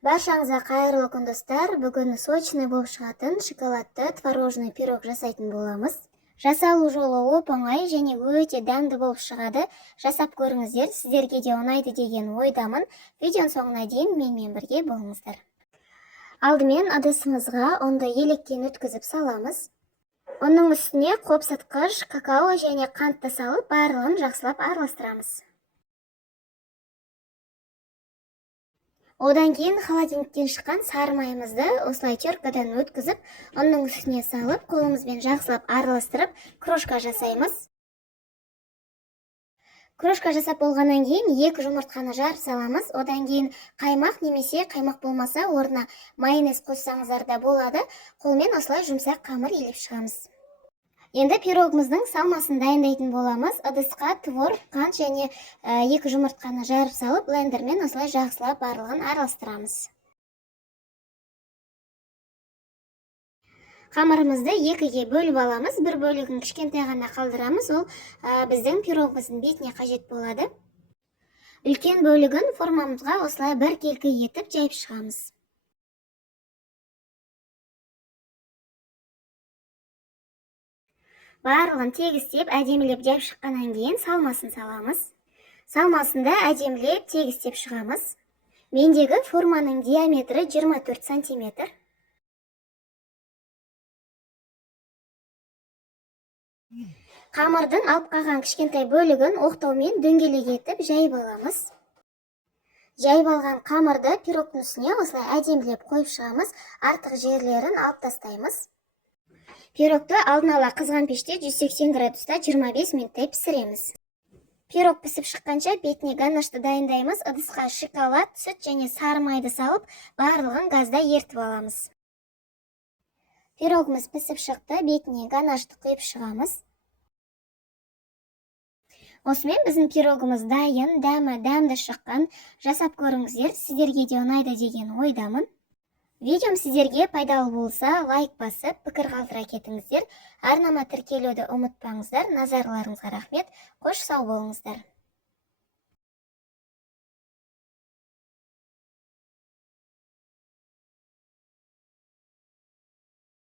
Баршаңызға қайырлы күн достар. Бүгін сочный болып шығатын шоколадты творожный пирог жасайтын боламыз. Жасалу жолы оп-оңай және өте дәмді болып шығады. Жасап көріңіздер, сіздерге де ұнайды деген ойдамын. Видеоның соңына дейін менімен бірге болыңыздар. Алдымен ыдысымызға ұнды електен өткізіп саламыз. Оның үстіне қопсытқыш, какао және қантты салып, барлығын жақсылап араластырамыз. Одан кейін холодильниктен шыққан сары майымызды осылай теркадан өткізіп, оның үстіне салып, қолымызбен жақсылап араластырып, крошка жасаймыз. Крошка жасап болғаннан кейін 2 жұмыртқаны жарып саламыз. Одан кейін қаймақ немесе қаймақ болмаса, орнына майонез қоссаңыздар да болады. Қолмен осылай жұмсақ қамыр илеп шығамыз. Енді пирогымыздың салмасын дайындайтын боламыз. Ыдысқа творог, қант және 2 жұмыртқаны жарып салып, блендермен осылай жақсылап барлығын араластырамыз. Қамырымызды 2-ге бөліп аламыз. Бір бөлігін кішкентай ғана қалдырамыз. Ол біздің пирогымыздың бетіне қажет болады. Үлкен бөлігін формамызға осылай бір-келкі етіп жайып шығамыз. Барлығын тегістеп, әдемілеп жайып шыққаннан кейін салмасын саламыз. Салмасында әдемілеп тегістеп шығамыз. Мендегі форманың диаметрі 24 сантиметр. Қамырдың алып қалған кішкентай бөлігін оқтаумен дөңгелек етіп жайып аламыз. Жайып алған қамырды пирогтың үстіне осылай әдемілеп қойып шығамыз. Артық жерлерін алып тастаймыз. Пирогты алдын ала қызған пеште 180 градуста 25 минуттай пісіреміз. Пирог пісіп шыққанша бетіне ганашты дайындаймыз. Ыдысқа шоколад, сүт және сары майды салып, барлығын газда ертіп аламыз. Пирогымыз пісіп шықты, бетіне ганашты құйып шығамыз. Осымен біздің пирогымыз дайын, дәмді шыққан. Жасап көріңіздер, сіздерге де ұнайды деген ойдамын. Видеом сіздерге пайдалы болса, лайк басып, пікір қалдыра кетіңіздер. Арнама тіркелуді ұмытпаңыздар. Назарларыңызға рахмет. Қош сау болыңыздар.